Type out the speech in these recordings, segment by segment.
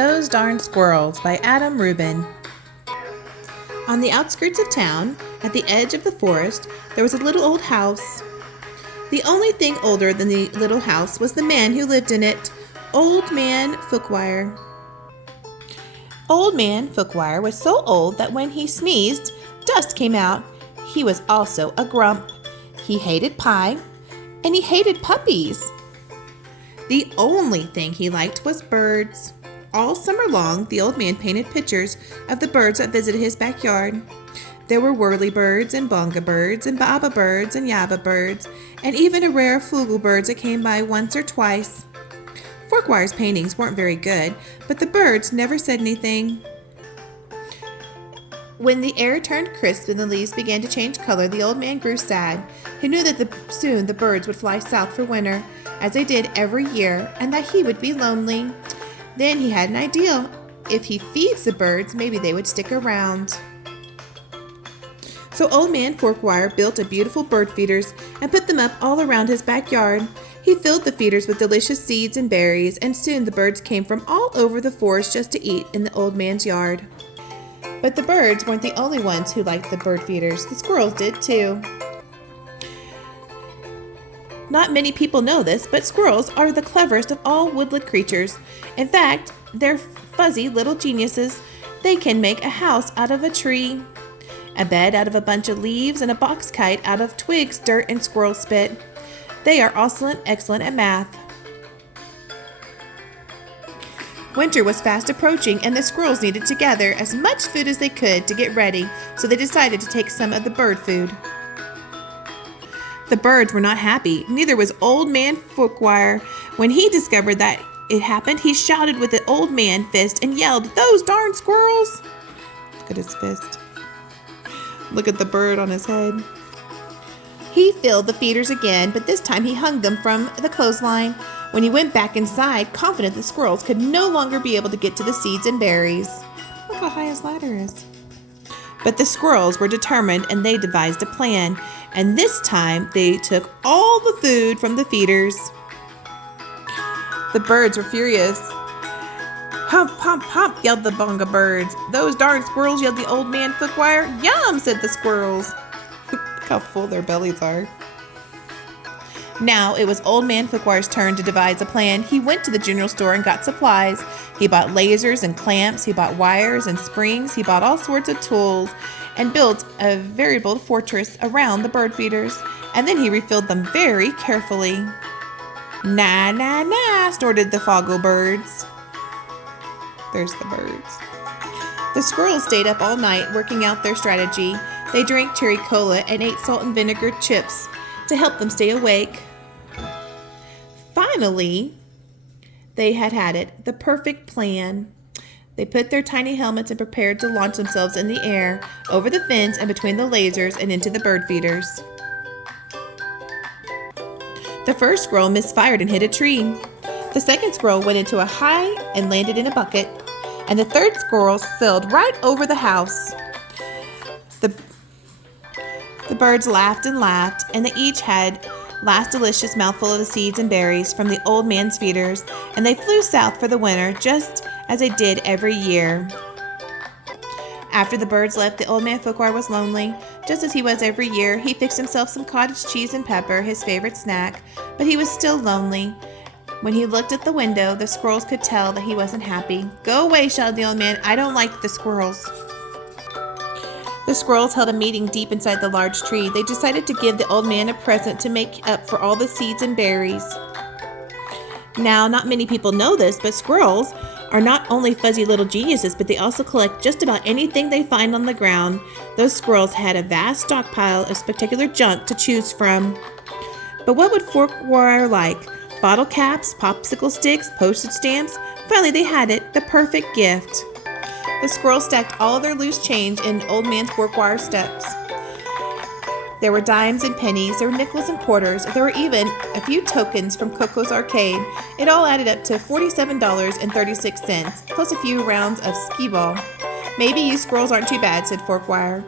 Those Darn Squirrels by Rubin. On the outskirts of town, at the edge of the forest, there was a little old house. The only thing older than the little house was the man who lived in it, Old Man Fookwire. Old Man Fookwire was so old that when he sneezed, dust came out. He was also a grump. He hated pie, and he hated puppies. The only thing he liked was birds. All summer long, the old man painted pictures of the birds that visited his backyard. There were whirly birds and bonga birds and baba birds and yaba birds, and even a rare flugel bird that came by once or twice. Forkwire's paintings weren't very good, but the birds never said anything. When the air turned crisp and the leaves began to change color, the old man grew sad. He knew that soon the birds would fly south for winter, as they did every year, and that he would be lonely. Then he had an idea. If he feeds the birds, maybe they would stick around. So Old Man Forkwire built a beautiful bird feeders and put them up all around his backyard. He filled the feeders with delicious seeds and berries, and soon the birds came from all over the forest just to eat in the old man's yard. But the birds weren't the only ones who liked the bird feeders. The squirrels did too. Not many people know this, but squirrels are the cleverest of all woodland creatures. In fact, they're fuzzy little geniuses. They can make a house out of a tree, a bed out of a bunch of leaves, and a box kite out of twigs, dirt, and squirrel spit. They are also excellent at math. Winter was fast approaching, and the squirrels needed to gather as much food as they could to get ready, so they decided to take some of the bird food. The birds were not happy. Neither was Old Man Fookwire. When he discovered that it happened, he shouted with the old man fist and yelled, "Those darn squirrels!" Look at his fist. Look at the bird on his head. He filled the feeders again, but this time he hung them from the clothesline. When he went back inside, confident the squirrels could no longer be able to get to the seeds and berries. Look how high his ladder is. But the squirrels were determined, and they devised a plan. And this time, they took all the food from the feeders. The birds were furious. "Hump, hump, hump," yelled the bonga birds. "Those darn squirrels," yelled the Old Man Fookwire. "Yum," said the squirrels. Look how full their bellies are. Now it was Old Man Fookwire's turn to devise a plan. He went to the general store and got supplies. He bought lasers and clamps. He bought wires and springs. He bought all sorts of tools and built a very bold fortress around the bird feeders. And then he refilled them very carefully. "Na, na, na," snorted the foggle birds. There's the birds. The squirrels stayed up all night working out their strategy. They drank cherry cola and ate salt and vinegar chips to help them stay awake. Finally, they had it, the perfect plan. They put their tiny helmets and prepared to launch themselves in the air, over the fence and between the lasers and into the bird feeders. The first squirrel misfired and hit a tree. The second squirrel went into a high and landed in a bucket. And the third squirrel sailed right over the house. The birds laughed and laughed, and they each had last delicious mouthful of the seeds and berries from the old man's feeders, and they flew south for the winter, just as they did every year. After the birds left, the Old Man Fookwire was lonely, just as he was every year. He fixed himself some cottage cheese and pepper, his favorite snack, but he was still lonely. When he looked at the window, the squirrels could tell that he wasn't happy. "Go away," shouted the old man. "I don't like the squirrels." The squirrels held a meeting deep inside the large tree. They decided to give the old man a present to make up for all the seeds and berries. Now, not many people know this, but squirrels are not only fuzzy little geniuses, but they also collect just about anything they find on the ground. Those squirrels had a vast stockpile of spectacular junk to choose from. But what would Forkwire like? Bottle caps, popsicle sticks, postage stamps? Finally, they had it, the perfect gift. The squirrels stacked all of their loose change in Old Man Forkwire's steps. There were dimes and pennies, there were nickels and quarters, there were even a few tokens from Coco's arcade. It all added up to $47.36, plus a few rounds of skee-ball. "Maybe you squirrels aren't too bad," said Forkwire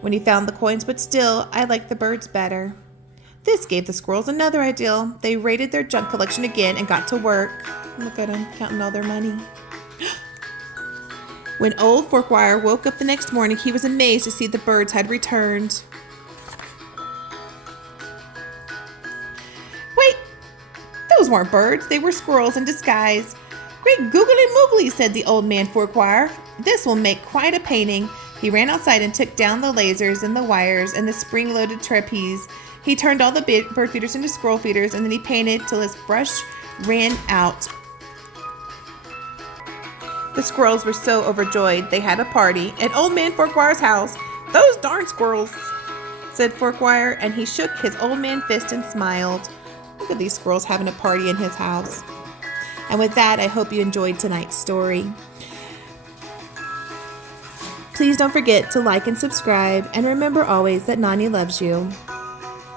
when he found the coins, "but still, I like the birds better." This gave the squirrels another idea. They raided their junk collection again and got to work. Look at them, counting all their money. When old Forkwire woke up the next morning, he was amazed to see the birds had returned. Wait, those weren't birds. They were squirrels in disguise. Great googly moogly, said the old man Forkwire. This will make quite a painting. He ran outside and took down the lasers and the wires and the spring-loaded trapeze. He turned all the bird feeders into squirrel feeders, and then he painted till his brush ran out. The squirrels were so overjoyed they had a party at Old Man Forkwire's house. Those darn squirrels, said Forkwire, and he shook his old man fist and smiled. Look at these squirrels having a party in his house. And with that, I hope you enjoyed tonight's story. Please don't forget to like and subscribe, and remember always that Nani loves you.